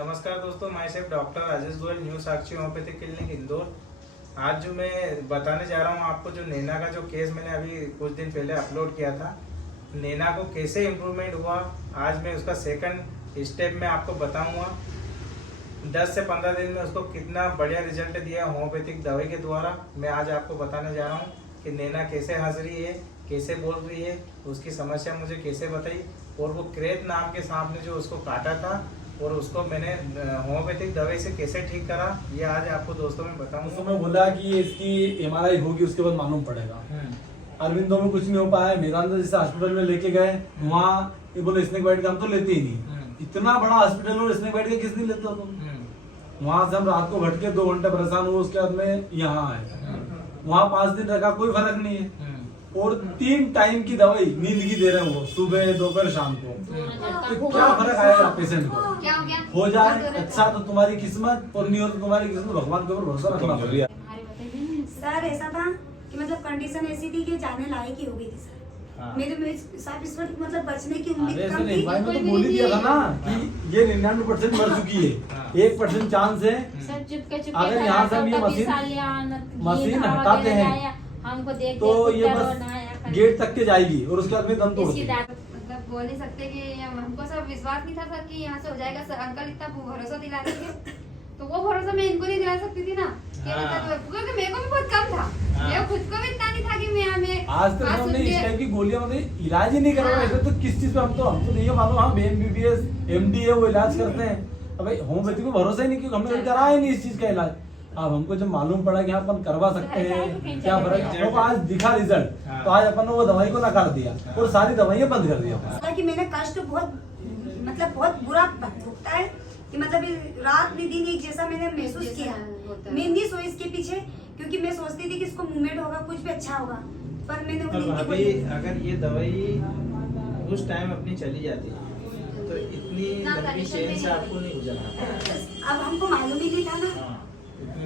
नमस्कार दोस्तों, मैं सेफ doctor Rajesh Goyal, new Sakshi homeopathic clinic Indore. आज जो मैं बताने जा रहा हूँ आपको, जो नैना का जो केस मैंने अभी कुछ दिन पहले अपलोड किया था, नैना को कैसे इम्प्रूवमेंट हुआ, आज मैं उसका सेकंड स्टेप में आपको बताऊंगा। 10 से 15 दिन में उसको कितना बढ़िया रिजल्ट दिया होम्योपैथिक दवाई के द्वारा, मैं आज आपको बताने जा रहा हूँ कि नैना कैसे हंस रही है, कैसे बोल रही है, उसकी समस्या मुझे कैसे बताई, और वो क्रेत नाम के सांप ने जो उसको काटा था और उसको मैंने होम्योपैथिक दवाई से कैसे ठीक करा, ये आज आपको दोस्तों में बताऊंगा। तो मैं बोला कि इसकी एमआरआई होगी, उसके बाद मालूम पड़ेगा। अरविंदो में कुछ नहीं हो पाया, मेदांता जैसे हॉस्पिटल में लेके गए, वहाँ ये बोले स्नेक बाइट का हम तो लेते ही नहीं। इतना बड़ा हॉस्पिटल और स्नेक बाइट का किस नहीं लेते हो? वहाँ से हम रात को भटके 2 घंटे परेशान हुए, उसके बाद में यहाँ आए। वहाँ 5 दिन रखा, कोई फर्क नहीं है। और 3 टाइम की दवाई नींद की दे रहे हैं वो, सुबह दोपहर शाम को। तो क्या फर्क आएगा पेशेंट को? हो जाए अच्छा तो तुम्हारी किस्मत, और नहीं हो तो तुम्हारी किस्मत, भगवान के ऊपर भरोसा रखना पड़ेगा। सर ऐसा था कि मतलब कंडीशन ऐसी थी कि जाने लायक ही हो गई थी सर। मेरे साथ इस वक्त मतलब बचने की उम्मीद कम थी। भाई मैं तो बोल ही दिया था ना कि ये 99% मर चुकी है, 1% चांस है। अगर यहाँ से हम ये मशीन हटाते हैं हमको देख तो ये बस गेट तक के जाएगी और उसके बाद में दम तोड़ देगी। मतलब बोल नहीं सकते कि हमको सब विश्वास नहीं था सर कि यहाँ से हो जाएगा। सर अंकल इतना भरोसा दिला रहे थे, तो वो भरोसा मैं इनको नहीं दिला सकती थी ना, क्योंकि मेरे को भी बहुत कम था। मेरे खुद को भी इतना नहीं था कि मैं आज तक हमने इस टाइप की गोलियां मतलब इलाज ही नहीं करवाया। तो किस चीज पे हम तो नहीं मालूम। हाँ एमबीबीएस एमडी है वो इलाज करते हैं। अब भाई होम्योपैथी को भरोसा ही नहीं, क्योंकि हमने कराया ही नहीं इस चीज का इलाज। अब हमको जब मालूम पड़ा कि अपन करवा सकते हैं, क्या फर्क है, आज दिखा रिजल्ट, तो आज अपन ने वो दवाई को नकार दिया और सारी दवाइयां बंद कर दिया। कि मैंने कष्ट बहुत मतलब बहुत बुरा भुगता है कि मतलब रात में दिन एक जैसा मैंने महसूस किया। मैं नहीं सोई इसके पीछे, क्योंकि मैं सोचती थी कि इसको मूवमेंट होगा, कुछ भी अच्छा होगा, पर मैंने अगर ये दवाई उस टाइम अपनी चली जाती तो इतनी लंबी चेन से आपको नहीं गुजरना। अब हमको मालूम ही नहीं था ना।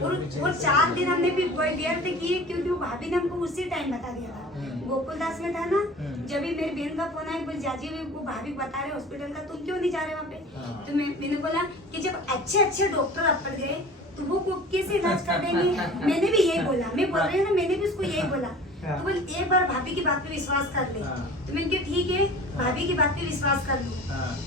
और 4 दिन हमने भी व्यर्थ किए, क्योंकि वो भाभी ने हमको उसी टाइम बता दिया था। गोकुलदास में था ना, जब भी मेरी बहन का फोन आया, बोल जाजी वो भाभी बता रहे हॉस्पिटल का, तुम क्यों नहीं जा रहे वहाँ पे? तो मैंने बोला कि जब अच्छे डॉक्टर आप पड़ गए तो वो कैसे इलाज कर देंगे। मैंने भी यही बोला, मैं बोल रही हूँ ना, मैंने भी उसको यही बोला। तो बोल एक बार भाभी की बात पे विश्वास कर ले। तो मैंने कहा ठीक है, भाभी की बात पे विश्वास कर लूँ।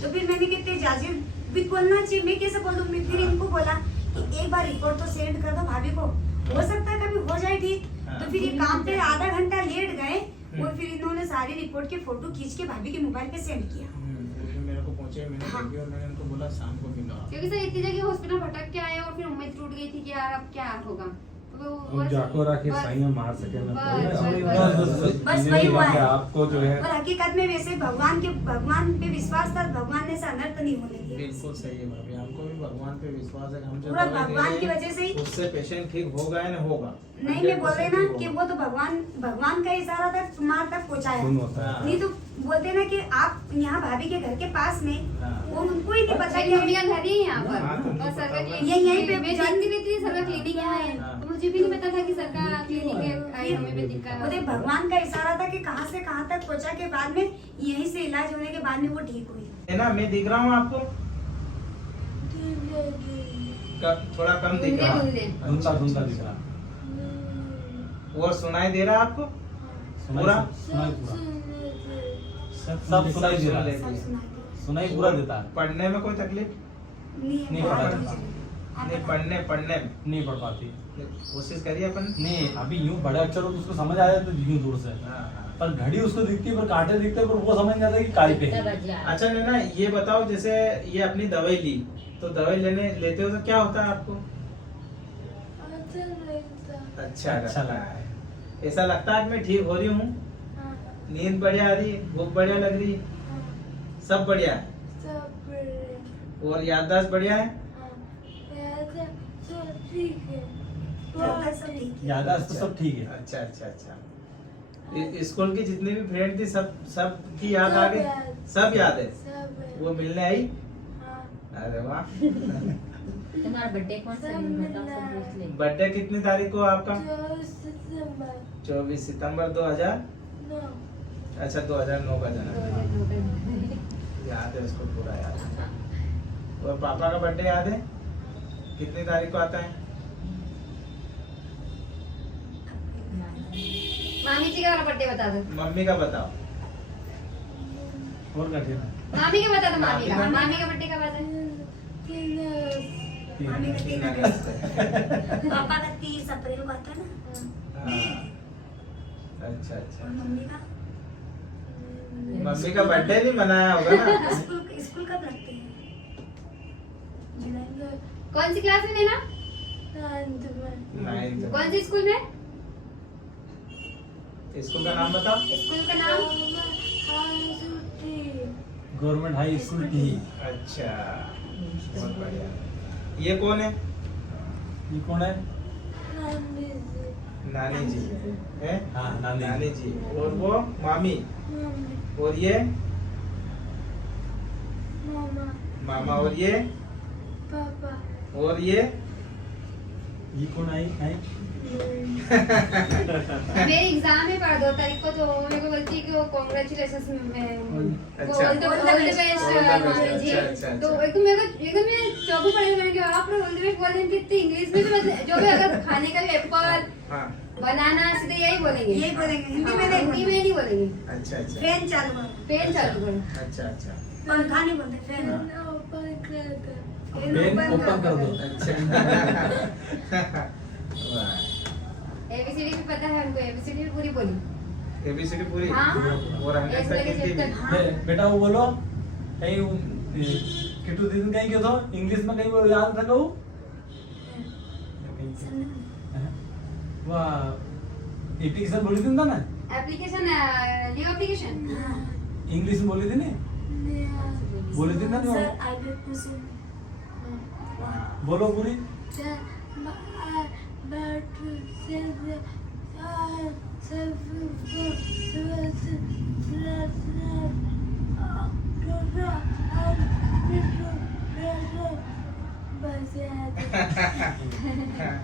तो फिर मैंने कहते जाजी भी बोलना चाहिए, मैं कैसे बोलूँ। मैं फिर इनको बोला कि एक बार रिपोर्ट तो सेंड कर दो भाभी को, हो सकता है कभी हो जाए ठीक। तो फिर ये काम पे आधा घंटा लेट गए और फिर इन्होंने सारी रिपोर्ट के फोटो खींच के भाभी के मोबाइल पे सेंड किया। मेरे को पहुंचे, मैंने देखी और मैंने उनको बोला शाम को मिलो, क्योंकि सर इतनी जगह हॉस्पिटल भटक के आए और फिर उम्मीद टूट गई थी कि यार अब क्या होगा। जाको राखी साइयां मार सके ना, बस वही हुआ है आपको जो है। और हकीकत में वैसे भगवान पे विश्वास था, भगवान ने अनर्थ नहीं होने दिया। बिल्कुल सही है भाभी, हमको भी भगवान पे विश्वास है। हम जो पूरा भगवान की वजह से ही उससे पेशेंट ठीक होगा या नहीं होगा। नहीं, मैं बोल रही ना कि वो तो भगवान का इशारा था, तुम्हारे तक पहुँचाया। नहीं तो बोलते ना कि आप यहाँ भाभी के घर के पास में, वो उनको ही नहीं पता कि मम्मी का घर ही है यहाँ पर और सर का क्लिनिक यहीं पे। मैं जानती नहीं थी सर का क्लिनिक यहाँ है, तो मुझे भी नहीं पता था कि सर का क्लिनिक है होम्योपैथिक का। बोले भगवान का इशारा था कि कहाँ से कहाँ तक पहुँचा के बाद में यहीं से इलाज होने के बाद में वो ठीक हुई है ना। मैं दिख रहा हूँ आपको, थोड़ा कम दिख रहा है, धुंधला दिख रहा। और सुनाई दे रहा है आपको पूरा? सब सुनाई दे रहा है, सुनाई पूरा देता है। पढ़ने में कोई तकलीफ नहीं पढ़ने में नहीं पढ़ पाती। कोशिश करिए अपन। नहीं अभी यूं बड़े अक्षर हो तो उसको समझ आया तो यूं दूर से, पर घड़ी उसको दिखती है, पर कांटे दिखते हैं, पर वो समझ नहीं आता कि काय पे है। अच्छा नैना, ये बताओ, जैसे ये अपनी दवाई ली तो दवाई लेते हो तो क्या होता है आपको? अच्छा लगता है। ऐसा लगता है कि मैं ठीक हो रही हूँ, नींद बढ़िया आ रही है, भूख बढ़िया लग रही है, सब बढ़िया है, और याददाश्त बढ़िया है। याददाश्त तो सब ठीक है। अच्छा। स्कूल की जितनी भी फ्रेंड थी सब की याद आ गई? सब याद है? वो मिलने आई? अरे वाह। तुम्हारा बर्थडे कौन सा दिन बताओ? बर्थडे कितनी तारीख को आपका? 24 सितंबर 2000। अच्छा 2009 का जन्म। याद है उसको पूरा याद है। और पापा का बर्थडे याद है? कितनी तारीख को आता है? मामी जी का वाला बर्थडे बता दो। मम्मी का बताओ। और कर देना मामी का बता दो। मामी का बर्थडे कब आता है? मम्मी का 3 अगस्त, पापा का 30 अप्रैल को आता है ना। हाँ। अच्छा अच्छा। और मम्मी का मम्मी का बर्थडे नहीं मनाया होगा ना? स्कूल कब रखते हैं? जुलाई में। कौन सी क्लास में लेना? 9th। कौन सी स्कूल में? स्कूल का नाम बताओ। स्कूल का नाम? Government high school T. अच्छा, बहुत बढ़िया। ये कौन है? ये कौन है? नानी जी है। हाँ, नानी। नानी जी। और वो मामी। और ये मामा। और ये और ये कौन आई? मेरे एग्जाम है पर 2 तारीख को, तो मेरे को बोलती है कि वो कांग्रेचुलेशंस में अच्छा। ऑल द बेस्ट मामी जी। अच्छा। तो एकदम मैं चौंकू पड़ी। मैंने कहा आप लोग ऑल द बेस्ट बोल रहे हैं कितनी इंग्लिश में, तो जो भी अगर खाने का भी एप्पल हाँ। बनाना सीधे यही बोलेंगे। यही बोलेंगे, हिंदी में हाँ, नहीं हिंदी में नहीं बोलेंगे। अच्छा अच्छा। फैन चालू करो। पेन चालू करो। अच्छा अच्छा। पंखा नहीं बोलते, फैन पेन ओपन कर दो। अच्छा। वाह। एबीसीडी भी पता है उनको, एबीसीडी भी पूरी बोली। एबीसीडी पूरी। हाँ। और 100 तक हिंदी भी। बेटा वो बोलो कहीं किटू दीदी कहीं क्यों था इंग्लिश में कहीं वो याद था वो वाह एप्लीकेशन बोली थी ना एप्लीकेशन लियो एप्लीकेशन। इंग्लिश में बोली थी ना बोली थी ना सर आई विल पुश बोलो पूरी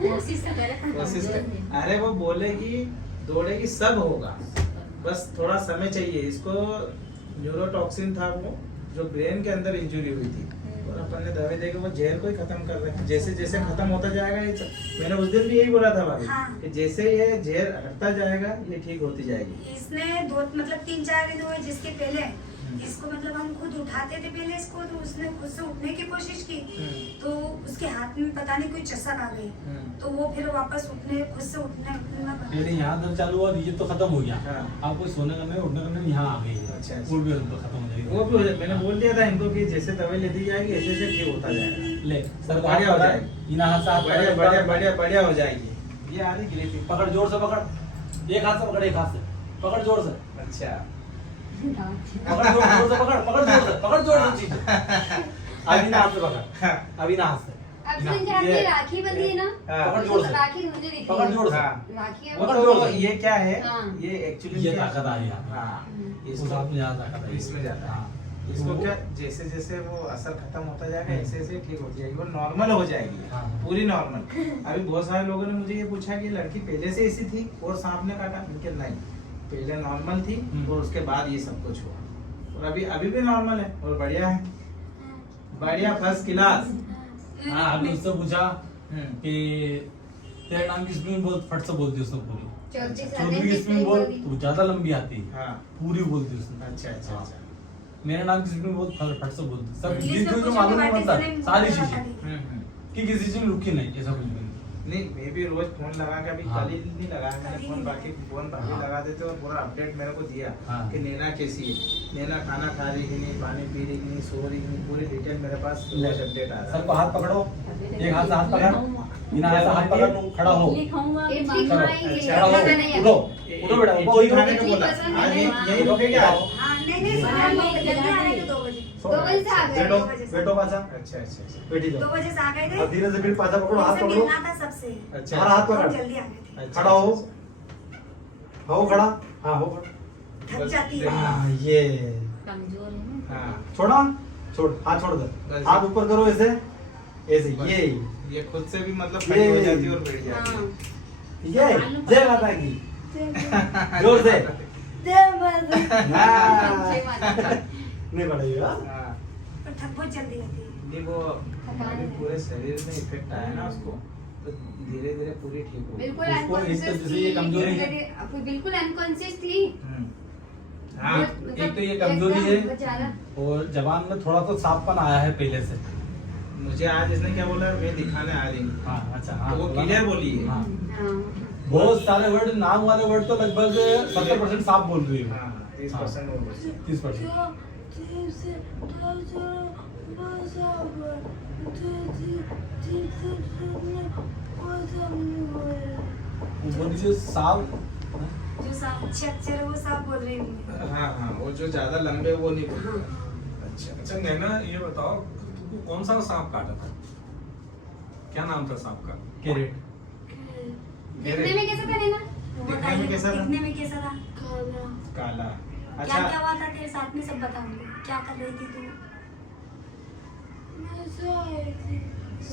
कोशिश कर। अरे वो बोलेगी दौड़ेगी सब होगा, बस थोड़ा समय चाहिए इसको। न्यूरोटॉक्सिन था वो जो ब्रेन के अंदर इंजरी हुई थी, और अपन ने दवाई देके वो जहर को ही खत्म कर रहे हैं। जैसे जैसे खत्म होता जाएगा ये, मैंने उस दिन भी यही बोला था भाभी हाँ। कि जैसे ये जहर हटता जाएगा ये ठीक होती जाएगी। इसने 3-4 दिन हुए जिसके पहले इसको मतलब हम खुद उठाते थे पहले इसको, तो उसने खुद से उठने की कोशिश की, तो उसके हाथ में पता नहीं कोई चसक आ गई, तो वो फिर वापस खुद से उठने ना बना। मेरे यहाँ दर्द चालू हुआ ये तो खत्म हो गया हाँ। आपको सोने करने उठने करने यहाँ आ गई अच्छा, वो भी खत्म हो जाएगी वो भी हो जाए। मैंने बोल दिया था इनको कि जैसे दवाई लेती जाएगी ऐसे ऐसे ठीक होता जाएगा। ले सर बढ़िया हो जाएगी। इन हाथ से हाथ बढ़िया पकड़, बढ़िया बढ़िया बढ़िया हो जाएगी। ये आ रही गिरी पकड़ जोर से पकड़ एक हाथ से पकड़ एक हाथ से पकड़ जोर से अच्छा। पकड़ जोर से पकड़ जोर से चीज अभी ना हाथ से पकड़ अभी ना हाथ से अब सुन जाती राखी बंधी है ना, हाँ। पकड़ जोर से राखी मुझे दिखी। पकड़ जोर से हाँ। राखी है पकड़ वो। जोर से। ये क्या है? हाँ। ये एक्चुअली ये ताकत आ गया हाँ उस हाथ में ज्यादा ताकत है इसमें जाता है। हाँ। इसको वो- क्या जैसे जैसे वो असर खत्म होता जाएगा ऐसे ऐसे ठीक हो जाएगी, वो नॉर्मल हो जाएगी। हाँ। पूरी नॉर्मल। अभी बहुत सारे लोगों ने मुझे ये पूछा कि लड़की पहले से ऐसी थी और सांप ने काटा, लेकिन नहीं, पहले नॉर्मल थी और उसके बाद ये सब कुछ हुआ, और अभी भी नॉर्मल है और बढ़िया है, बढ़िया फर्स्ट क्लास। हाँ हमने उससे पूछा कि तेरे नाम की स्पेलिंग बहुत फट से बोलती है उसने पूरी चौधरी की स्पेलिंग बोल तो ज्यादा लंबी आती है हाँ। पूरी बोलती है उसने अच्छा अच्छा अच्छा। मेरे नाम की स्पेलिंग बहुत फट से बोलती है सब इंग्लिश में जिनको जो कुछ मालूम भी नहीं पड़ता बातें सारी नहीं चीजें बताती। कि किसी चीज में रुकी नहीं ऐसा कुछ भी नहीं नहीं मैं भी रोज फोन लगा के अभी हाँ। कल ही नहीं लगाया मैंने फोन, बाकी फोन भाभी हाँ। लगा देते और पूरा अपडेट मेरे को दिया हाँ। कि नैना कैसी है, नैना खाना खा रही कि नहीं, पानी पी रही कि नहीं, सो रही कि नहीं, पूरी डिटेल मेरे पास रोज अपडेट आ रहा सर को हाथ पकड़ो एक हाथ से हाथ पकड़ बिना हाथ से हाथ पकड़ खड़ा हो इडली चलो, खाएंगे। खड़ा हो खाना नहीं उठो आता। उठो बेटा है। उठो इडली खाने इधर को बोला पसंद आज है। यही रुकेगा आज। हाँ नहीं जल्दी आ गए थे 2 बजे। 2 बजे से आ गए। बैठो बैठो पाछा अच्छा अच्छा अच्छा बैठी 2 जाओ बजे से आ गए थे। अब धीरे से फिर पाछा पकड़ो हाथ उनसे पकड़ो मिलना था सबसे, अच्छा हमारा हाथ हम पकड़ जल्दी आ गए थे। अच्छा, खड़ा हो अच्छा, हो खड़ा हाँ हो खड़ा थक जाती है। हाँ, ये कमजोर है ना। हाँ छोड़ा छोड़ हाथ छोड़ दे बस। हाथ ऊपर करो ऐसे ऐसे बस। ये खुद से भी मतलब खड़ी हो जाती है और बैठ जाती हाँ। है। ये जय माता की जोर से हाँ। जय माता दी। नहीं पड़ेगा हाँ। पर थक बहुत जल्दी जाती है। नहीं वो अभी पूरे शरीर में इफेक्ट आया ना उसको, तो धीरे धीरे पूरी ठीक हो गई। बिल्कुल उसको एक अनकॉन्शियस तरह से ये कमजोरी है। थी, बिल्कुल अनकॉन्शियस थी। हाँ एक तो ये कमजोरी है बेचारा। और जबान में थोड़ा तो साफपन आया है पहले से। मुझे आज इसने क्या बोला, मैं दिखाने आ रही हूँ, हाँ अच्छा हाँ तो वो बोला क्लियर ना। बोली है। हाँ हाँ। बहुत सारे वर्ड, नाम वाले वर्ड तो लगभग 70% साफ बोल रही है। हाँ 30% वो बोली। 30%। वो बोली जो साफ, जो साफ अच्छे अक्षर है वो साफ बोल रही हूँ। हाँ हाँ वो जो ज्यादा लंबे वो नहीं बोल अच्छा अच्छा नैना ये बताओ, तुमको कौन सा सांप काटा था? क्या नाम था सांप का? कैरेट। दिखने में कैसा था नैना? वो दिखने में बताइए, कैसा था? दिखने में कैसा था? काला। क्या अच्छा क्या हुआ था तेरे साथ में सब बताऊंगी। क्या कर रही थी तू?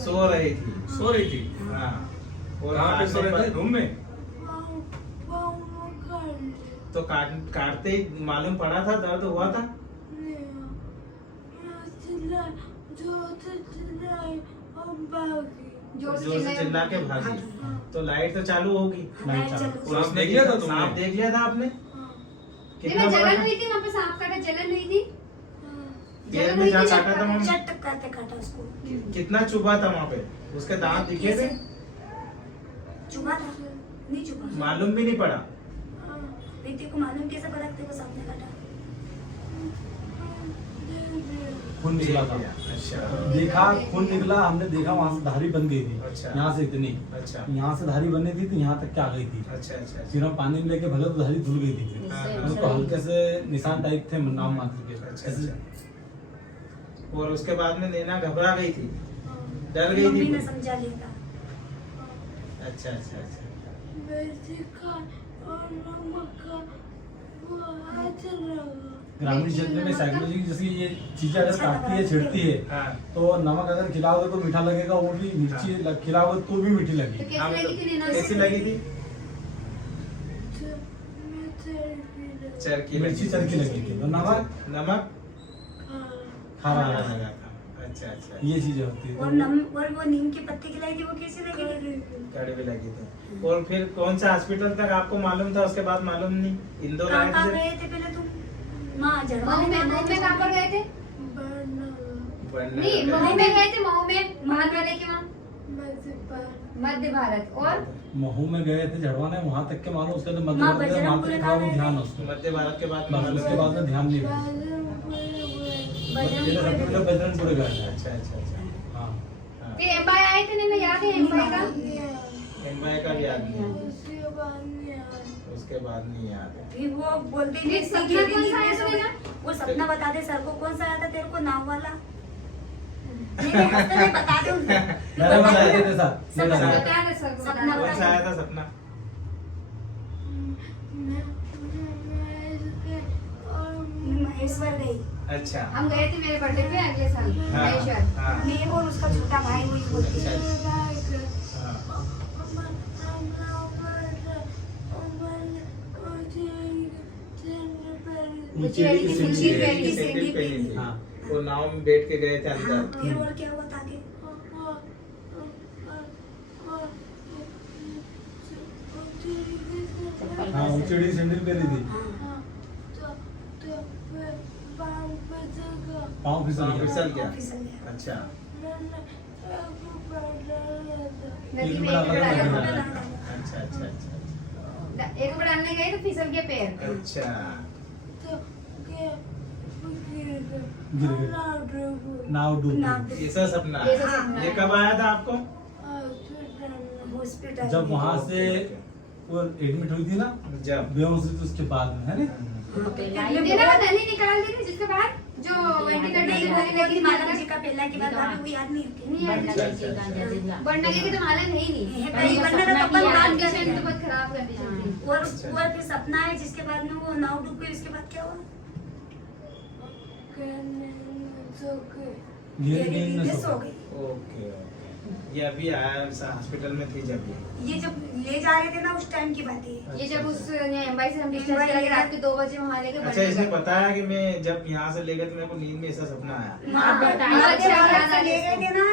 सो रही थी। सो रही थी? हाँ और कहाँ पे सो काटने रहे थे? पर- रूम में? तो काटते ही मालूम पड़ा था, दर्द हुआ था? जोर से जोर से चिल्ला के भागी। तो लाइट तो चालू होगी। नहीं, लाइट चलो। चलो। और आप देख लिया था तुमने? सांप देख लिया था आपने? देखा बड़ा जलन था? हुई थी वहाँ पे, सांप काटा जलन हुई थी। पैर में जहाँ काटा था मम्मी? चट करते काटा उसको। कितना चुभा था वहाँ पे? उसके दांत दिखे थे? चुभा था? नहीं चुभा। मालूम भी नहीं पड़ा। नहीं तेरे को मालूम कैसे पड़ा कि तेरे को सांप ने काटा? खून निकला था। अच्छा देखा खून निकला, हमने देखा वहाँ से धारी बन गई थी। अच्छा। यहाँ से इतनी, अच्छा यहाँ से धारी बनी थी तो यहाँ तक क्या आ गई थी। अच्छा अच्छा फिर हम पानी में लेके भले तो धारी धुल गई थी फिर। हाँ, हाँ। उसको हल्के से निशान टाइप थे नाम मात्र के। अच्छा अच्छा। और उसके बाद में नैना घबरा गई थी, डर गई मम्मी थी। ने समझा लिया था। अच्छा अच्छा अच्छा। ग्रामीण क्षेत्र में साइकोलॉजी जैसी ये चीजें अगर काटती है, छिड़ती है, हाँ तो नमक अगर खिलाओगे तो मीठा लगेगा, वो भी मिर्ची खिलाओगे तो भी मीठी तो लगेगी। हाँ, कैसी लगी थी नैना? कैसी लगी थी? चरकी मिर्ची चरकी लगी थी, तो नमक नमक खारा खारा लगा। लगा था। अच्छा अच्छा। ये चीजें होती है। और और वो नीम की पत्ती खिलाई थी, वो कैसी लगी थी? कड़वी लगी थी। और फिर कौन सा हॉस्पिटल तक आपको मालूम था, उसके बाद मालूम नहीं? इंदौर आए कहाँ थे? गए थे पहले तुम? माँ मऊ में कहाँ पर गए थे? बनना नहीं लगा। मऊ में गए थे, मऊ में महान वाले के वहाँ मध्य भारत। और महू में गए थे झड़वाने, वहां तक के मालूम, उसके बाद मध्य माँ भारत वहां तक बजरंगपुर थोड़ा कहाँ ध्यान गए है उसको। मध्य भारत के बाद बस उसके बाद में ध्यान नहीं रहा। पहले सबसे पहले बजरंगपुर गए थे। अच्छा अच्छा अच्छा। हाँ हाँ। फिर एम्बाई आए थे नैना, याद है एम्बाई का? एम्बाई का भी याद नहीं, उसके बाद नहीं याद है। फिर वो बोलते फिर नहीं सपना कि कौन सा आया था नींद में ना? वो सपना बता दे सर को, कौन सा आया था तेरे को नाव वाला? नहीं हंसते नहीं, बता दे उनको। मैंने बताया थे साथ सब मेरा बता बता दे सर को, बता सपना दे। कौन सा आया था सपना? महेश्वर गई। अच्छा हम गए थे मेरे बर्थडे पे अगले साल हाँ, महेश्वर। हाँ, मैं और उसका छोटा भाई वही बोलती है। हाँ। ऊंची एड़ी की ऊंची सीढ़ी एड़ी है। की सैंडल पहनी थी। हाँ। वो नाव में बैठ के गए थे हाँ, अंदर। फिर और क्या हुआ था आगे? हाँ ऊंची एड़ी की सैंडल पहनी थी, हाँ, पाँव फिसल हाँ, गया। फिसल गया। फिसल गया। अच्छा नदी एक में बड़ा एक बड़ा डाला। बड़ा बड़ा। अच्छा अच्छा अच्छा एक बार डालने गए तो फिसल गया पैर। अच्छा। गिर गए, नाव डूब नाव गई। ऐसा सपना ऐसा है। सपना ये है। कब आया था आपको? हॉस्पिटल जब में। वहां से वो एडमिट हुई थी ना जब बेहोश हुई थी, उसके बाद में है ना। हाँ, पहले तेरा वो नली निकाल दी थी जिसके बाद जो वेंटिलेटर नहीं, से वो नली लगी थी मालम जी थी। का पहला के बाद भाभी वो याद नहीं होती। नहीं याद अच्छा, लगी। अच्छा, अच्छा। बनने की तो मालूम है ही नहीं। है, कहीं बनने का तो अपन बात कर रहे कंडीशन तो हैं। बहुत खराब कंडीशन थी। और अच्छा। और फिर सपना है जिसके बाद में वो नाव डूब गई, उसके बाद क्या हुआ? गहरी गहरी नींद नींद में में सो सो गई। गई। Okay okay. ये अभी आया हॉस्पिटल में थी जब ये जब ले जा रहे थे ना उस टाइम की बात है। ये जब उस एम्बाई से हम डिस्चार्ज करा के रात के 2 बजे वहाँ लेके अच्छा इसने बताया कि मैं जब यहाँ से ले गए तो मेरे को नींद में ऐसा सपना आया। ले गए थे ना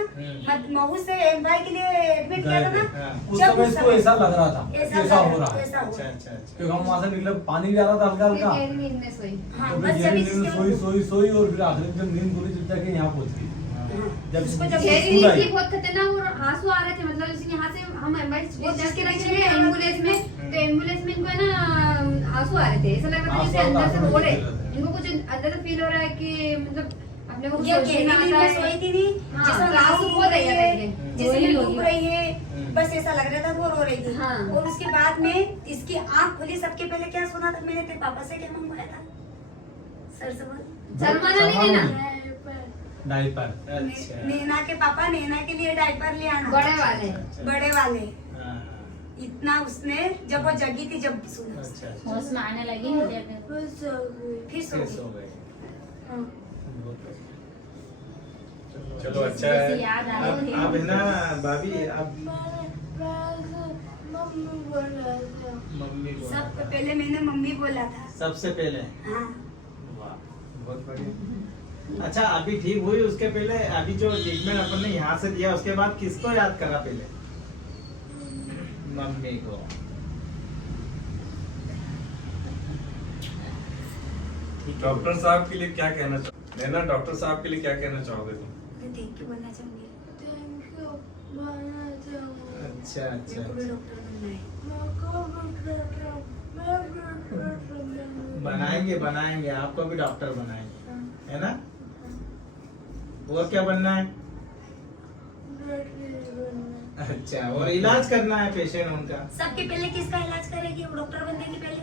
महू से एम्बाई के लिए एडमिट किया था ना, उस समय इसको ऐसा लग रहा था ऐसा हो रहा है, ऐसा अच्छा हुआ। अच्छा अच्छा क्योंकि हम वहाँ से निकले पानी भी आ रहा था हल्का हल्का, गहरी नींद में सोई। हाँ, तो बस फिर जब गहरी नींद में इसके सोई और फिर आखिर में जब नींद खुली जब जाके यहाँ पहुँच गई। जब उसको जब गहरी स्कूल नींद आई, थी, बहुत खतरनाक और आंसू आ रहे थे। मतलब जैसे यहाँ से हम एम्बाई से डिस्चार्ज करा के गए एम्बुलेंस में, तो एम्बुलेंस में इनको है ना आंसू आ रहे थे। ऐसा लग रहा था जैसे अंदर से रो रहे, इनको कुछ अंदर से फील हो रहा है कि मतलब अपने को कुछ ये सोचने में गहरी नींद आता में है। सोई थी नहीं, हाँ, जिसमें तो आंसू बहुत आई जाते थे। जिसमें डूब रही है, बस ऐसा लग रहा था वो रो रही थी। हाँ। और उसके बाद में इसकी आंख खुली। सबके पहले क्या सुना था मैंने तेरे पापा से, क्या मंगवाया था सर से बोल। शर्माना नहीं देना, डायपर। अच्छा नैना के पापा नैना के लिए डायपर ले आना, बड़े वाले। बड़े वाले। हाँ, इतना उसने जब वो जगी थी जब सुना, अच्छा अच्छा होश में आने लगी नहीं देर में। फिर सो फिर सो गई। गए। हाँ। चलो अच्छा है। जैसे याद आया वही। अब है ना भाभी, अब मम्मी बोला सब था। पहले मैंने मम्मी बोला था। सबसे पहले हाँ। वाह बहुत बढ़िया। अच्छा अभी ठीक हुई, उसके पहले अभी जो ट्रीटमेंट अपन ने यहाँ से दिया उसके बाद किसको याद करा पहले? मम्मी को। डॉक्टर साहब के लिए क्या कहना चाहोगे? नैना, डॉक्टर साहब के लिए क्या कहना चाहोगे तुम? मैं थैंक यू बोलना चाहूंगी। अच्छा अच्छा मेरे को भी अच्छा। डॉक्टर बनना है। बनाएंगे बनाएंगे, आपको भी डॉक्टर बनाएंगे, है ना? और क्या बनना है? अच्छा, और इलाज करना है पेशेंट उनका। सबके पहले किसका इलाज करेगी वो डॉक्टर बनने के पहले?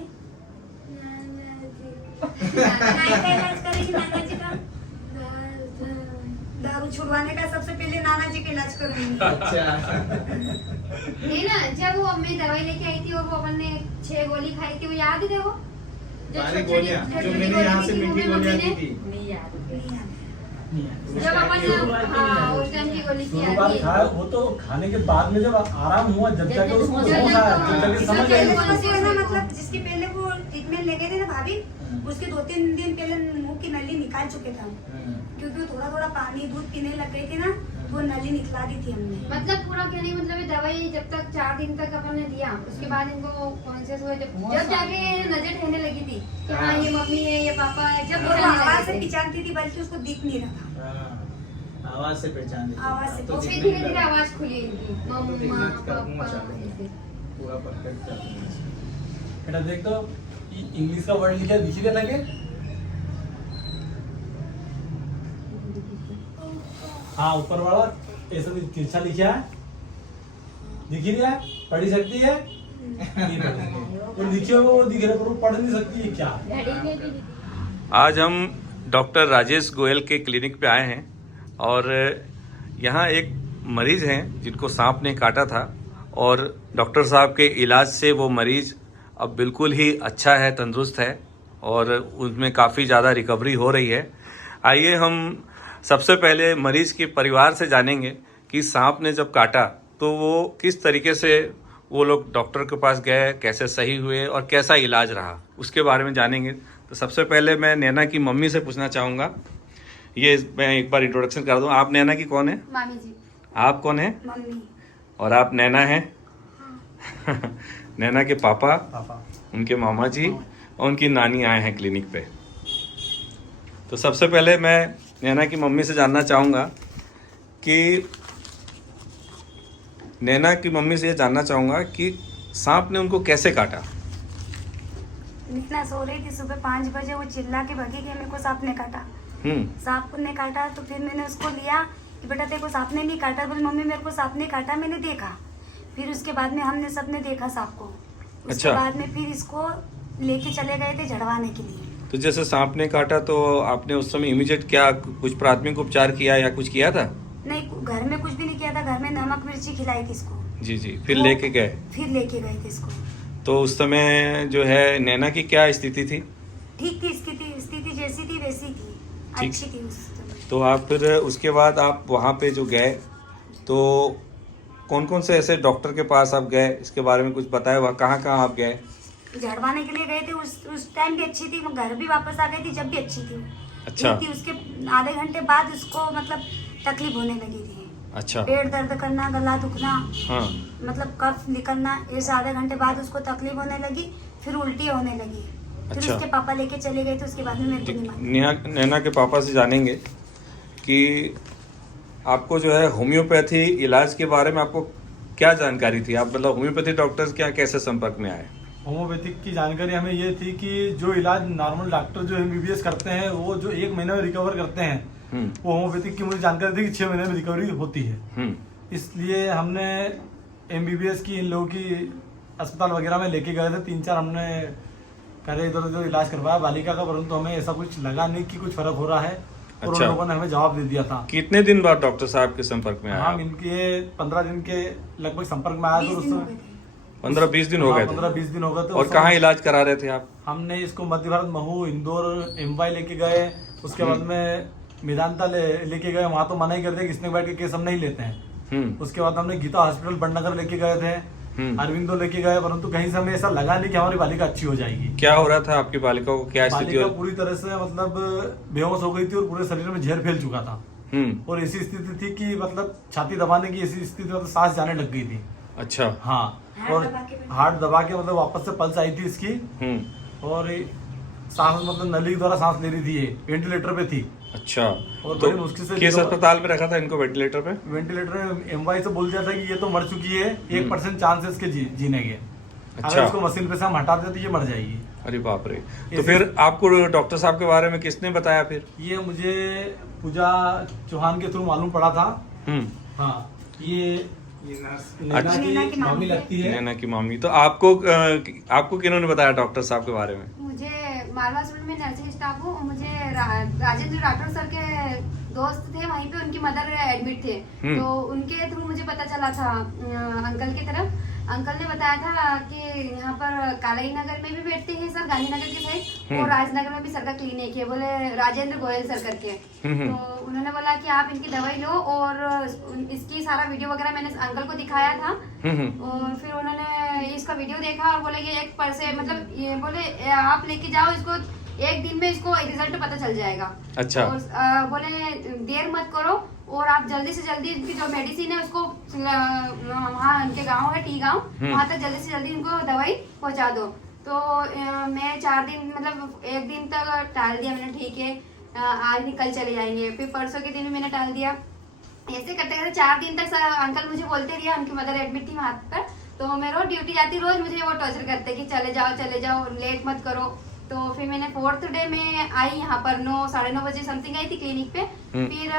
नानी का इलाज करेगी, नाना जी का। दारू छुड़वाने का सबसे पहले नाना जी का इलाज करूंगी। अच्छा नहीं ना, जब वो अम्मी दवाई लेके आई थी और वो अपन ने 6 गोली खाई थी, वो याद ही थे वो जो सारी छोटी- गोलियां छोटी- जो छोटी मैंने यहाँ गोली से थी, वो मीठी भी गोलियां मम्मी दी ने- थी। नहीं याद। नहीं याद। जब अपन हाँ उस टाइम की गोली की शुरू याद बात थी। खाया वो तो खाने के बाद में जब आराम हुआ जब जब जाके जब उसको होश होश आया, आया, हाँ, जब जाके इससे समझ पहले आई। कौन सी है ना, मतलब जिसके पहले वो ट्रीटमेंट ले गए थे ना भाभी, उसके 2-3 दिन पहले मुंह की नली निकाल चुके थे हम, क्योंकि वो थोड़ा थोड़ा पानी दूध पीने लग गई थी ना, तो वो नली निकला दी थी हमने। मतलब पूरा कहने का मतलब ये दवाई जब तक 4 दिन तक अपन ने दिया, उसके बाद इनको कॉन्शियस हुआ जब जाके नजर ठहरने लगी थी कि हाँ ये मम्मी है ये पापा है। जब और वो दिखाने आवाज लगे से थे। पहचानती थी, बल्कि उसको दिख नहीं रहा था। हाँ, आवाज से पहचान ली। आवाज से। अब तो और फिर दिखने धीरे धीरे लगा। आवाज खुली इनकी अब तो दिखना मम्मा करूंगा, पापा चालू ऐसे। पूरा परफेक्ट कर दूंगा। बेटा देख तो इंग्लिश का वर्ड लिखा दिखी देना के? हाँ ऊपर वाला ऐसा तिरछा लिखा है, दिख ही रहा है, पढ़ ही सकती है? नहीं पढ़ सकती। वो लिखे हुए वो दिख रहा पर वो पढ़ नहीं सकती है क्या? घड़ी में भी आज हम डॉक्टर राजेश गोयल के क्लिनिक पे आए हैं और यहाँ एक मरीज हैं जिनको सांप ने काटा था और डॉक्टर साहब के इलाज से वो मरीज अब बिल्कुल ही अच्छा है, तंदुरुस्त है और उसमें काफ़ी ज़्यादा रिकवरी हो रही है। आइए हम सबसे पहले मरीज के परिवार से जानेंगे कि सांप ने जब काटा तो वो किस तरीके से वो लोग डॉक्टर के पास गए, कैसे सही हुए और कैसा इलाज रहा, उसके बारे में जानेंगे। तो सबसे पहले मैं नैना की मम्मी से पूछना चाहूँगा, ये मैं एक बार इंट्रोडक्शन कर दूँ। आप नैना की कौन है? मामी जी। आप कौन है? मम्मी। और आप नैना हैं? नैना के पापा, पापा उनके मामा जी और उनकी नानी आए हैं क्लिनिक पे। तो सबसे पहले मैं नैना की मम्मी से जानना चाहूँगा कि नैना की मम्मी से ये जानना चाहूँगा कि सांप ने उनको कैसे काटा? नीना सो रही थी, सुबह 5 बजे वो चिल्ला के भागी कि मेरे को सांप ने काटा। सांप ने काटा तो फिर मैंने उसको लिया कि बेटा तेरे को सांप ने नहीं काटा। बोली मम्मी मेरे को सांप ने काटा, मैंने देखा। फिर उसके बाद में हमने सबने देखा सांप को। उसके अच्छा। बाद में फिर इसको लेके चले गए थे झड़वाने के लिए। तो जैसे सांप ने काटा तो आपने उस समय इमीडिएट क्या कुछ प्राथमिक उपचार किया या कुछ किया था? नहीं, घर में कुछ भी नहीं किया था। घर में नमक मिर्ची खिलाई थी इसको। जी जी, फिर लेके गए। फिर लेके गए थे इसको। तो उस समय जो है नैना की क्या स्थिति थी? ठीक थी, स्थिति जैसी थी वैसी थी, ठीक। अच्छी थी उस समय। तो आप फिर उसके बाद आप वहाँ पे जो गए तो कौन कौन से ऐसे डॉक्टर के पास आप गए, इसके बारे में कुछ बताया हुआ, कहाँ कहाँ आप गए? झड़वाने के लिए गए थे, उस टाइम भी अच्छी थी, मैं घर भी वापस आ गई थी जब भी अच्छी थी। अच्छा। थी उसके आधे घंटे बाद उसको मतलब तकलीफ होने लगी थी। अच्छा। पेट दर्द करना, गला दुखना, हाँ। मतलब कफ निकलना, इस आधे घंटे बाद उसको तकलीफ होने लगी, फिर उल्टी होने लगी। फिर अच्छा। उसके पापा लेके चले गए थे, उसके बाद में मेरे को नहीं मालूम। नैना के पापा से जानेंगे कि आपको जो है होम्योपैथी इलाज के बारे में आपको क्या जानकारी थी, आप मतलब होम्योपैथी डॉक्टर्स क्या कैसे संपर्क में आए? होम्योपैथिक की जानकारी हमें ये थी कि जो इलाज नॉर्मल डॉक्टर जो MBBS करते हैं वो जो 1 महीने में रिकवर करते हैं, वो होम्योपैथिक की मुझे जानकारी थी कि 6 महीने में रिकवरी होती है। इसलिए हमने MBBS की इन लोगों की अस्पताल वगैरह में लेके गए थे, 3-4 हमने करे इधर उधर इलाज करवाया बालिका का, परंतु हमें ऐसा कुछ लगा नहीं कि कुछ फर्क हो रहा है। और अच्छा। उन लोगों ने हमें जवाब दे दिया था। कितने दिन बाद डॉक्टर साहब के संपर्क में आए? हम इनके 15 दिन के लगभग संपर्क में आए 20 थे। दिन हो गए थे। 15-20 दिन हो गए थे। 15-20 दिन हो गए थे। और कहाँ इलाज करा रहे थे आप? हमने इसको मध्य भारत, महू, इंदौर, MY लेके गए। उसके बाद में मेदांता लेके गए, वहां तो मना ही करते कि स्नेक बाइट के केस हम नहीं लेते हैं। उसके बाद हमने गीता हॉस्पिटल बड़नगर लेके गए थे, अरविंदो लेके गए, परंतु कहीं से हमें ऐसा लगा नहीं कि हमारी बालिका अच्छी हो जाएगी। क्या हो रहा था आपकी बालिका को, क्या स्थिति? बालिका पूरी तरह से मतलब बेहोश हो गई थी और पूरे शरीर में जहर फैल चुका था। और ऐसी स्थिति थी कि मतलब छाती दबाने की ऐसी स्थिति, मतलब सांस जाने लग गई थी। अच्छा। हाँ। और हार्ट दबा के मतलब वापस से पल्स आई थी इसकी। और सांस मतलब नली द्वारा सांस ले रही थी, ये वेंटिलेटर पे थी। अच्छा। और तो बड़ी मुश्किल से किस अस्पताल में रखा था इनको, वेंटिलेटर पे? वेंटिलेटर में MY से बोल दिया था कि ये तो मर चुकी है, 1% चांस है इसके जीने के। अच्छा। अगर इसको मशीन पे से हम हटा दें तो ये मर जाएगी। अरे बाप रे। तो फिर आपको डॉक्टर साहब के बारे में किसने बताया फिर? ये मुझे पूजा चौहान के थ्रू मालूम पड़ा था। हाँ। ये नर्स नैना की मामी लगती है। नैना की मामी। तो आपको किन्होंने बताया डॉक्टर साहब के बारे में? मुझे मालवा हॉस्पिटल में नर्सिंग स्टाफ हूँ, मुझे राजेंद्र राठौर सर के दोस्त थे, वहीं पे उनकी मदर एडमिट थे, तो उनके थ्रू मुझे पता चला था। अंकल की तरफ अंकल ने बताया था कि यहाँ पर कालाई नगर में भी बैठते हैं सर, गांधीनगर के साइड, और राजनगर में भी सर का क्लिनिक है, बोले राजेंद्र गोयल सर करके। तो उन्होंने बोला कि आप इनकी दवाई लो, और इसकी सारा वीडियो वगैरह मैंने अंकल को दिखाया था। और फिर उन्होंने इसका वीडियो देखा और बोले कि 1% मतलब ये बोले आप लेके जाओ इसको, 1 दिन में इसको रिजल्ट पता चल जाएगा। अच्छा। और बोले देर मत करो, और आप जल्दी से जल्दी इनकी जो मेडिसिन है उसको वहाँ उनके गांव है टी गांव, वहाँ तक जल्दी से जल्दी इनको दवाई पहुँचा दो। तो मैं 4 दिन मतलब 1 दिन तक टाल दिया मैंने, ठीक है आज नहीं कल चले जाएंगे, फिर परसों के दिन भी मैंने टाल दिया। ऐसे करते करते 4 दिन तक अंकल मुझे बोलते रहे, उनकी मदर एडमिट थी वहाँ पर, तो मैं रोज ड्यूटी जाती, रोज मुझे वो टॉर्चर करते कि चले जाओ लेट मत करो। तो फिर मैंने 4th डे में आई यहाँ पर 9-9:30 बजे समथिंग आई थी क्लिनिक पे। फिर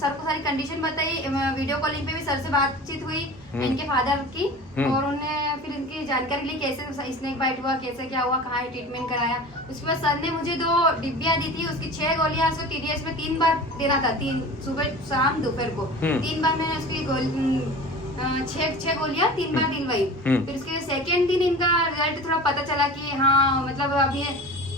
सर को सारी कंडीशन बताई, वीडियो कॉलिंग पे भी सर से बातचीत हुई इनके फादर की, और उन्होंने फिर इनकी जानकारी ली कैसे स्नेक बाइट हुआ, कैसे क्या हुआ, कहाँ ट्रीटमेंट कराया। उसके बाद सर ने मुझे 2 डिब्बियाँ दी थी, उसकी 6 गोलियाँ उसको TDS में 3 बार देना था, 3 सुबह शाम दोपहर को 3 बार मैंने उसकी 6 गोलियां 3 बार दिलवाई। फिर उसके 2nd दिन इनका रिजल्ट थोड़ा पता चला कि हाँ मतलब अब ये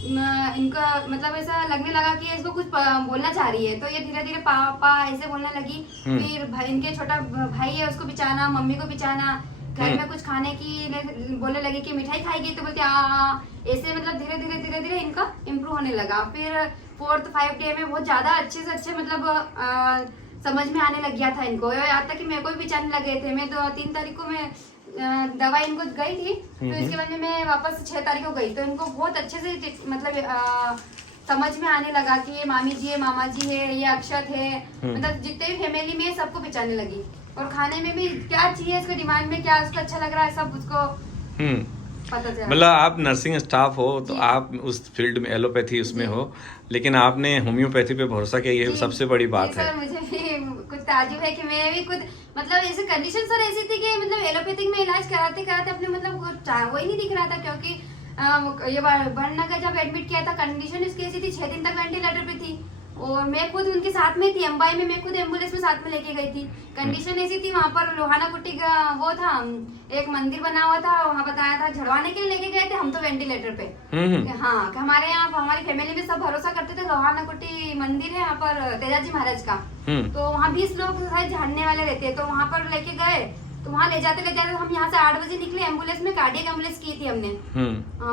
इनका मतलब ऐसा लगने लगा कि इसको कुछ बोलना चाह रही है, तो ये धीरे धीरे पापा ऐसे बोलने लगी। फिर इनके छोटा भाई है उसको बिचाना, मम्मी को बिचाना, घर में कुछ खाने की बोलने लगी कि मिठाई खाएगी, तो बोलते ऐसे मतलब धीरे धीरे इनका इम्प्रूव होने लगा। फिर 4th-5th डे में बहुत ज्यादा अच्छे से अच्छे मतलब समझ में आने लग गया था इनको, यहाँ तक कि मेरे को भी बिचाने लगे थे। मैं 3 तारीख को मैं दवाई इनको गई थी, तो इसके बाद में मैं वापस 6 तारीख को गई, तो इनको बहुत अच्छे से मतलब समझ में आने लगा कि ये मामी जी है, मामा जी है, ये अक्षत है, मतलब जितने भी फैमिली में सबको बिचाने लगी। और खाने में भी क्या चाहिए इसको डिमांड में, क्या उसको अच्छा लग रहा है, सब उसको पता चला। मतलब आप नर्सिंग स्टाफ हो तो आप उस फील्ड में एलोपैथी उसमें हो, लेकिन आपने होम्योपैथी पे भरोसा किया, ये सबसे बड़ी बात है। सर मुझे भी कुछ ताजुब है कि मैं भी खुद मतलब ऐसे कंडीशन सर ऐसी थी कि मतलब एलोपैथिक में इलाज कराते कराते अपने मतलब वही नहीं दिख रहा था, क्योंकि ये बढ़ना का जब एडमिट किया था कंडीशन इसकी ऐसी थी 6 दिन तक वेंटिलेटर पे थी, और मैं खुद उनके साथ में थी अंबाई में, मैं खुद एम्बुलेंस में साथ में लेके गई थी। कंडीशन ऐसी थी वहाँ पर लोहाना कुट्टी का वो था, एक मंदिर बना हुआ था, वहाँ बताया था झड़वाने के लिए लेके गए थे हम तो वेंटिलेटर पे। हाँ, हमारे यहाँ हमारी फैमिली में सब भरोसा करते थे, लोहाना कुट्टी मंदिर है यहाँ पर तेजाजी महाराज का, तो वहाँ 20 लोग झाड़ने वाले रहते हैं, तो वहाँ पर लेके गए। तो वहाँ ले जाते हम यहाँ से 8 बजे निकले, एम्बुलेंस में कार्डियक एम्बुलेंस की थी हमने।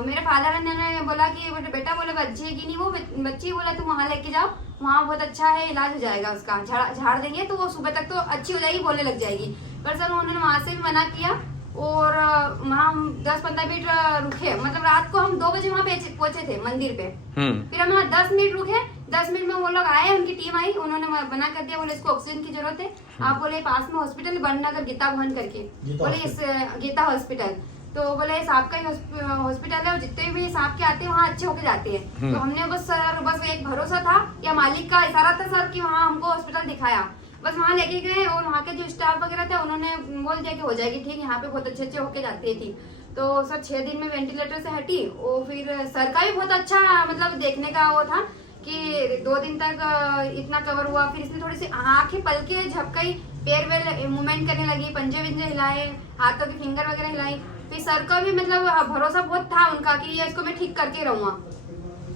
मेरे फादर ने बोला कि बेटा बोले बच्ची है कि नहीं, वो बच्ची बोला तुम वहाँ लेके जाओ, वहाँ बहुत अच्छा है, इलाज हो जाएगा उसका, झाड़ देंगे तो वो सुबह तक तो अच्छी हो जाएगी, बोलने लग जाएगी। पर सर उन्होंने वहाँ से भी मना किया और वहाँ हम 10-15 मिनट रुके, मतलब रात को हम 2 बजे वहाँ पहुंचे थे मंदिर पे। फिर हम वहाँ 10 मिनट रुके, 10 मिनट में वो लोग आए, उनकी टीम आई, उन्होंने मना कर दिया, बोले इसको ऑक्सीजन की जरूरत है, आप बोले पास में हॉस्पिटल बननगर गीता भवन करके, बोले इस गीता हॉस्पिटल, तो बोले सांप का ही हॉस्पिटल है और जितने भी सांप के आते हैं वहाँ अच्छे होके जाते हैं। तो हमने बस एक भरोसा था या मालिक का इशारा था सर कि वहाँ हमको हॉस्पिटल दिखाया, बस वहाँ लेके गए और वहाँ के जो स्टाफ वगैरह थे उन्होंने बोल दिया कि हो जाएगी ठीक, यहाँ पे बहुत अच्छे होके जाती थी। तो सर 6 दिन में वेंटिलेटर से हटी और फिर सर का भी बहुत अच्छा मतलब देखने का वो था कि 2 दिन तक इतना कवर हुआ। फिर इसने थोड़ी सी आंखें पलके झपकाई, पैर वेल मूवमेंट करने लगी, पंजे विंजे हिलाए, हाथों के फिंगर वगैरह हिलाई। फिर सर का भी मतलब भरोसा बहुत था उनका कि ये इसको मैं ठीक करके रहूंगा।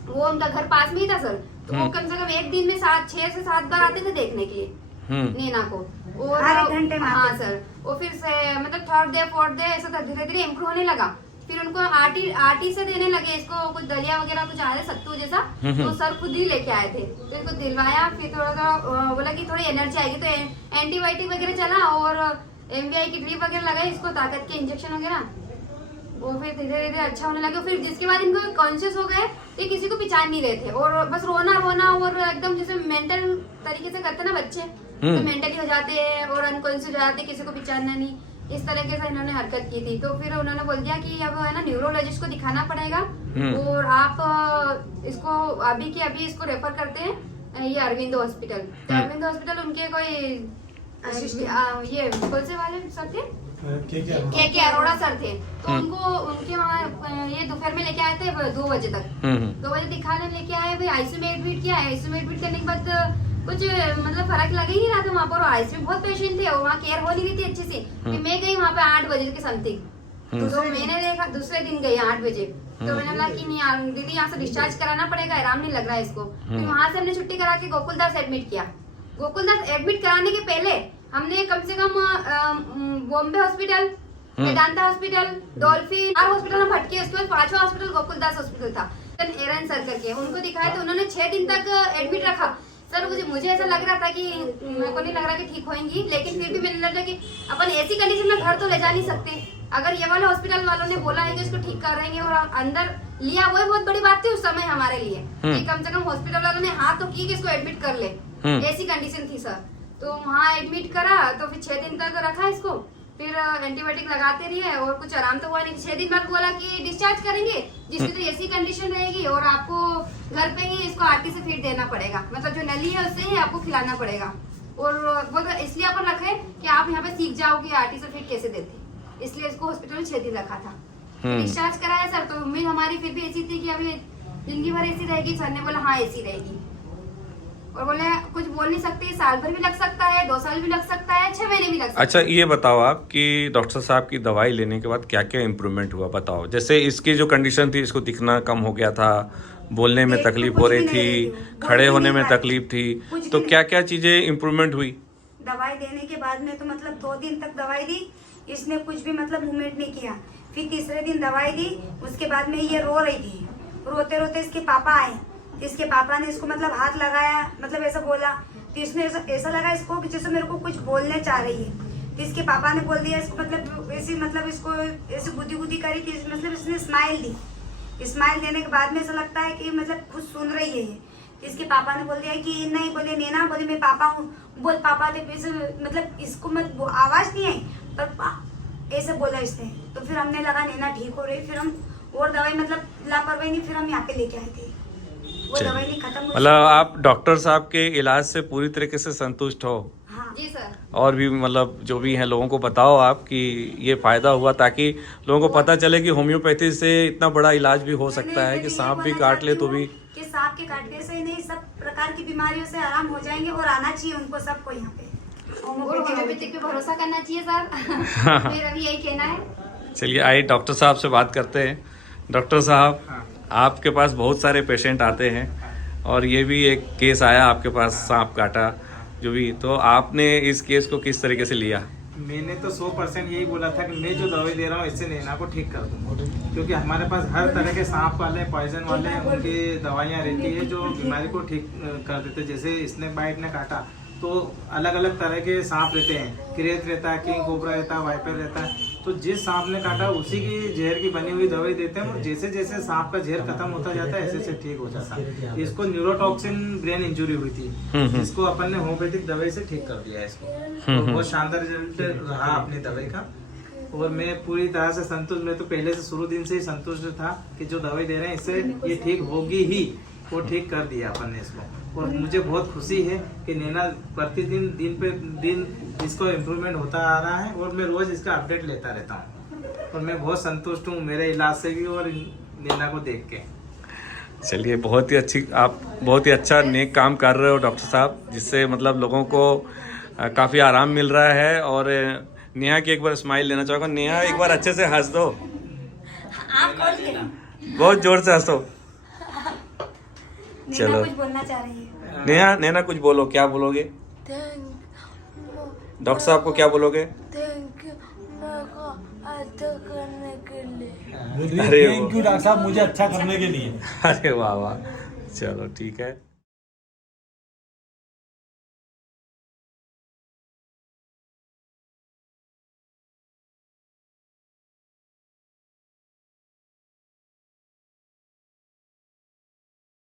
वो उनका घर पास में ही था सर, तो वो कम से कम एक दिन में 6 से 7 बार आते थे देखने के लिए नैना को, और हर एक घंटे में। हाँ सर, और फिर से मतलब 3rd डे 4th डे ऐसा धीरे धीरे इम्प्रूव होने लगा। फिर उनको आटी से देने लगे इसको कुछ दलिया वगैरह कुछ आ रहे सत्तू जैसा, तो सर खुद ही लेके आए थे, तो इनको दिलवाया। फिर थोड़ा बोला कि थोड़ी एनर्जी आएगी, तो एंटीबायोटिक वगैरह चला और MBI की ड्रिप वगैरह लगाई, इसको ताकत के इंजेक्शन वगैरह, वो फिर धीरे धीरे अच्छा होने लगे। फिर जिसके बाद इनको कॉन्शियस हो गए, ये किसी को पहचान नहीं रहे थे और बस रोना और एकदम जैसे मेंटल तरीके से करते ना बच्चे, तो मेंटली हो जाते हैं और अनकॉन्शियस हो जाते हैं, किसी को पहचानना नहीं, इस तरीके से इन्होंने हरकत की थी। तो फिर उन्होंने बोल दिया कि अब है ना न्यूरोलॉजिस्ट को दिखाना पड़ेगा और आप इसको अभी के अभी इसको रेफर करते हैं ये अरविंदो हॉस्पिटल। तो अरविंदो हॉस्पिटल उनके कोई ये कौन से वाले सर थे, के अरोड़ा सर थे, तो उनको उनके वहाँ ये दोपहर में लेके आए थे 2 बजे तक। 2 बजे दिखाने लेके आए, भाई आईसीयू में एडमिट किया। आईसीयू में एडमिट करने के बाद कुछ मतलब फर्क लग ही नहीं रहा था वहाँ पर, आईसीयू में बहुत पेशेंट थे, वहाँ केयर हो नहीं रही थी अच्छे से। फिर मैं गई वहाँ पे 8 बजे के समथिंग, तो मैंने देखा दूसरे दिन गई 8 बजे, तो मैंने बोला कि नहीं दीदी यहाँ से डिस्चार्ज कराना पड़ेगा, आराम नहीं लग रहा है इसको। फिर वहाँ से हमने छुट्टी करा के गोकुलदास एडमिट किया। गोकुलदास एडमिट कराने के पहले हमने कम से कम Bombay hospital, Vedanta hospital, Dolphin hospital हम भटके, उसके बाद 5वां हॉस्पिटल गोकुलदास हॉस्पिटल था एरन सर करके, उनको दिखाया तो उन्होंने 6 दिन तक एडमिट रखा। सर मुझे ऐसा लग रहा था कि मेरे को नहीं लग रहा कि ठीक होंगी, लेकिन फिर भी मैंने लगा कि अपन ऐसी कंडीशन में घर तो ले जा नहीं सकते। अगर ये वाले हॉस्पिटल वालों ने बोला है कि इसको ठीक कर रहेंगे और अंदर लिया, वो बहुत बड़ी बात थी उस समय हमारे लिए कि कम से कम हॉस्पिटल वालों ने हाथ तो की कि इसको एडमिट कर ले, ऐसी कंडीशन थी सर। तो वहाँ एडमिट करा, तो फिर 6 दिन तक रखा इसको, फिर एंटीबायोटिक लगाते रहिए और कुछ आराम तो हुआ नहीं। 6 दिन बाद बोला कि डिस्चार्ज करेंगे, जिसकी तो ऐसी कंडीशन रहेगी और आपको घर पे ही इसको आरटी से फीड देना पड़ेगा, मतलब जो नली है उससे ही आपको खिलाना पड़ेगा। और वो तो इसलिए अपन रखे कि आप यहाँ पे सीख जाओ कि आरटी से फीड कैसे देते, इसलिए इसको हॉस्पिटल में 6 दिन रखा था। डिस्चार्ज कराया सर, तो उम्मीद हमारी फिर भी ऐसी थी कि अभी जिंदगी भर ऐसी रहेगी। सर ने बोला हाँ ऐसी रहेगी, और बोले कुछ बोल नहीं सकते, साल भर भी लग सकता है, 2 साल भी लग सकता है, 6 महीने भी लग सकता है। अच्छा ये बताओ आप कि डॉक्टर साहब की दवाई लेने के बाद क्या क्या इम्प्रूवमेंट हुआ, बताओ। जैसे इसकी जो कंडीशन थी, इसको दिखना कम हो गया था, बोलने में तकलीफ हो रही थी, खड़े होने में तकलीफ थी, तो क्या क्या चीजें इम्प्रूवमेंट हुई? दवाई देने के बाद में तो मतलब 2 दिन तक दवाई दी, इसने कुछ भी मतलब मूवमेंट नहीं किया। फिर तीसरे दिन दवाई दी, उसके बाद में ये रो रही थी, रोते रोते इसके पापा आए, इसके पापा ने इसको मतलब हाथ लगाया, मतलब ऐसा बोला, तो इसने ऐसा लगा इसको कि जैसे मेरे को कुछ बोलने चाह रही है, तो इसके पापा ने बोल दिया इसको, मतलब ऐसी मतलब इसको ऐसे गुदी गुदी करी थी, मतलब इसने स्माइल दी। स्माइल देने के बाद में ऐसा लगता है कि मतलब खुद सुन रही है ये। इसके पापा ने बोल दिया कि नहीं, बोले नैना, बोले मैं पापा हूँ, बोल पापा थे, मतलब इसको मत आवाज नहीं आई पर ऐसे बोला इसने। तो फिर हमने लगा नैना ठीक हो रही, फिर हम और दवाई मतलब लापरवाही नहीं, फिर हम यहाँ पे लेके आए थे, वो दवाई नहीं खत्म। मतलब आप डॉक्टर साहब के इलाज से पूरी तरीके से संतुष्ट हो? हाँ, जी सर। और भी मतलब जो भी हैं लोगों को बताओ आप कि ये फायदा हुआ, ताकि लोगों को पता चले कि होम्योपैथी से इतना बड़ा इलाज भी हो सकता है कि सांप भी काट ले तो भी। कि सांप के काटने से ही नहीं, सब प्रकार की बीमारियों से आराम हो जाएंगे और आना चाहिए उनको सबको यहाँ पे और होम्योपैथिक पे भरोसा करना चाहिए सर। मेरा भी यही कहना है। चलिए आइए डॉक्टर साहब से बात करते हैं। डॉक्टर साहब, हाँ। आपके पास बहुत सारे पेशेंट आते हैं और ये भी एक केस आया आपके पास, सांप काटा जो भी, तो आपने इस केस को किस तरीके से लिया? मैंने तो 100% यही बोला था कि मैं जो दवाई दे रहा हूँ इससे नैना को ठीक कर दूँ, क्योंकि हमारे पास हर तरह के सांप वाले, पॉइजन वाले उनकी दवाइयाँ रहती है जो बीमारी को ठीक कर देते। जैसे स्नेक बाइट ने काटा तो अलग अलग तरह के सांप रहते हैं, क्रेत रहता है, किंग कोबरा रहता है, वाइपर रहता है। तो जिस सांप ने काटा उसी की जहर की बनी हुई दवाई देते हैं और जैसे जैसे सांप का जहर खत्म होता जाता है ऐसे ऐसे ठीक हो जाता है। इसको न्यूरोटॉक्सिन ब्रेन इंजुरी हुई थी, जिसको अपन ने होम्योपैथिक दवाई से ठीक कर दिया है इसको। तो बहुत शानदार रिजल्ट रहा अपनी दवाई का और मैं पूरी तरह से संतुष्ट। मैं तो पहले से शुरू दिन से ही संतुष्ट था कि जो दवाई दे रहे हैं इससे ये ठीक होगी ही, वो ठीक कर दिया अपन ने इसको। और मुझे बहुत खुशी है कि नैना प्रतिदिन दिन पे दिन इसको इम्प्रूवमेंट होता आ रहा है और मैं रोज इसका अपडेट लेता रहता हूँ और मैं बहुत संतुष्ट हूँ मेरे इलाज से भी और नैना को देख के। चलिए बहुत ही अच्छी, आप बहुत ही अच्छा नेक काम कर रहे हो डॉक्टर साहब, जिससे मतलब लोगों को काफ़ी आराम मिल रहा है। और नेहा की एक बार स्माइल लेना चाहूँगा। नेहा एक बार अच्छे से हंस दो, बहुत जोर से हंसो। नैना कुछ बोलना चाह रही है। नेहा कुछ बोलो, क्या बोलोगे? डॉक्टर साहब को क्या बोलोगे? थैंक यू मेरे को अच्छा करने के लिए। थैंक यू डॉक्टर साहब मुझे अच्छा करने के लिए। अरे वाह वाह, चलो ठीक है।